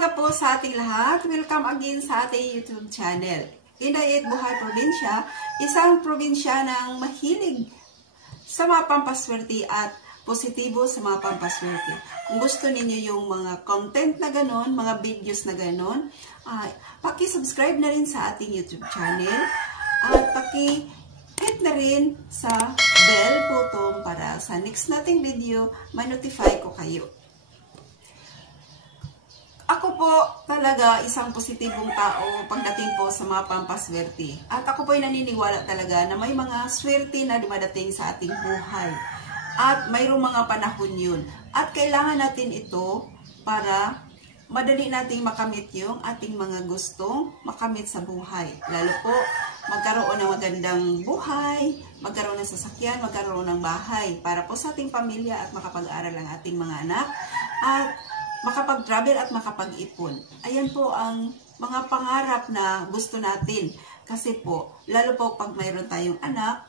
umaga po sa ating lahat. Welcome again sa ating YouTube channel. Inday at Buhay Probinsya, isang probinsya ng mahilig sa mga pampaswerte at positibo sa mga pampaswerte. Kung gusto ninyo yung mga content na ganon, mga videos na ganon, paki-subscribe na rin sa ating YouTube channel at paki-hit na rin sa bell button para sa next nating video, ma-notify ko kayo. Ako po talaga isang positibong tao pagdating po sa mga pampaswerte. At ako po ay naniniwala talaga na may mga swerte na dumadating sa ating buhay. At mayroong mga panahon yun. At kailangan natin ito para madali nating makamit yung ating mga gustong makamit sa buhay. Lalo po, magkaroon ng magandang buhay, magkaroon ng sasakyan, magkaroon ng bahay para po sa ating pamilya at makapag-aral ang ating mga anak. At makapag-travel at makapag-ipon. Ayan po ang mga pangarap na gusto natin. Kasi po, lalo po pag mayroon tayong anak,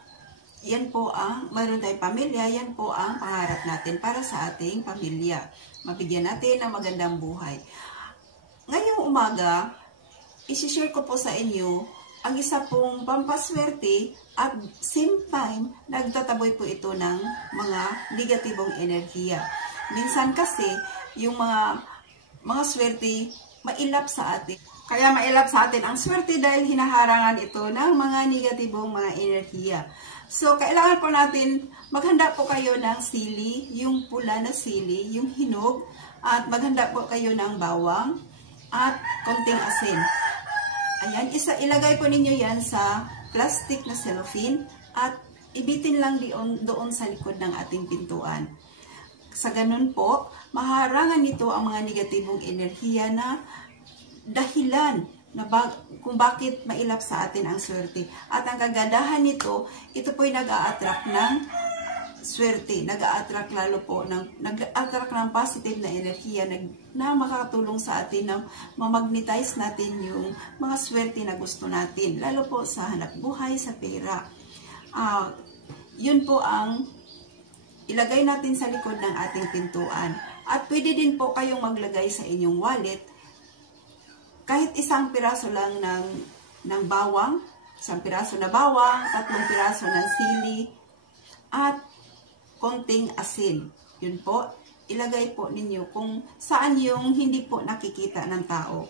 yan po ang, mayroon tayong pamilya, yan po ang pangarap natin para sa ating pamilya. Mabigyan natin ng magandang buhay. Ngayong umaga, isi-share ko po sa inyo ang isa pong pampaswerte at same time, nagtataboy po ito ng mga negatibong enerhiya. Minsan kasi, yung mga swerte, mailap sa atin. Kaya mailap sa atin ang swerte dahil hinaharangan ito ng mga negatibong mga enerhiya. So, kailangan po natin, maghanda po kayo ng sili, yung pula na sili, yung hinog, at maghanda po kayo ng bawang, at konting asin. Ayan, ilagay po ninyo yan sa plastic na cellophane, at ibitin lang doon sa likod ng ating pintuan. Sa ganun po, maharangan nito ang mga negatibong enerhiya na dahilan na kung bakit mailap sa atin ang swerte. At ang kagandahan nito, ito po ay nag-a-attract ng swerte. Nag-a-attract lalo po, nag-a-attract ng positive na enerhiya na makakatulong sa atin na mamagnetize natin yung mga swerte na gusto natin. Lalo po sa hanap buhay, sa pera. Yun po ang ilagay natin sa likod ng ating pintuan. At pwede din po kayong maglagay sa inyong wallet kahit isang piraso lang ng bawang, isang piraso na bawang, 3 piraso ng sili, at konting asin. Yun po, ilagay po ninyo kung saan yung hindi po nakikita ng tao.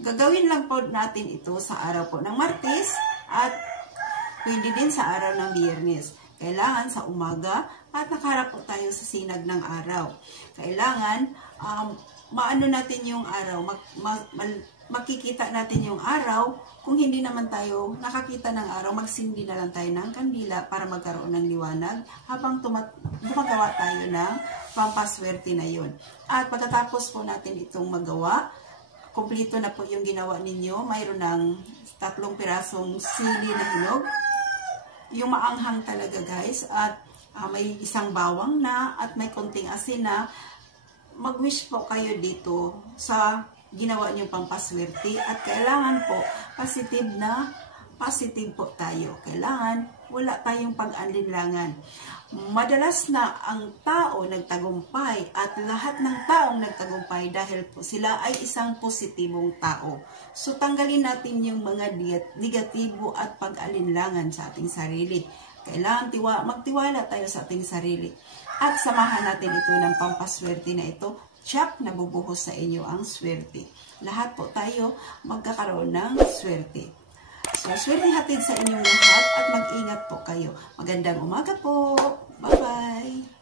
Gagawin lang po natin ito sa araw po ng Martes at pwede din sa araw ng Biyernes. Kailangan sa umaga at nakaharap po tayo sa sinag ng araw. Kailangan maano natin yung araw, makikita natin yung araw. Kung hindi naman tayo nakakita ng araw, magsindi na lang tayo ng kandila para magkaroon ng liwanag habang gumagawa tayo ng pampaswerte na yun. At pagkatapos po natin itong magawa, kumpleto na po yung ginawa ninyo. Mayroon ng 3 pirasong sili na hinog. Yung maanghang talaga guys, at may isang bawang na at may konting asin na. Mag-wish po kayo dito sa ginawa niyong pampaswerte at kailangan po positive po tayo. Kailangan wala tayong pag-alinlangan. Madalas na ang tao nagtagumpay at lahat ng taong nagtagumpay dahil po sila ay isang positibong tao. So tanggalin natin yung mga negatibo at pag-alinlangan sa ating sarili. Kailangan magtiwala tayo sa ating sarili. At samahan natin ito ng pampaswerte na ito. Tsak, nabubuhos sa inyo ang swerte. Lahat po tayo magkakaroon ng swerte. So, swerte hatid sa inyong lahat at mag-ingat po kayo. Magandang umaga po. Bye-bye!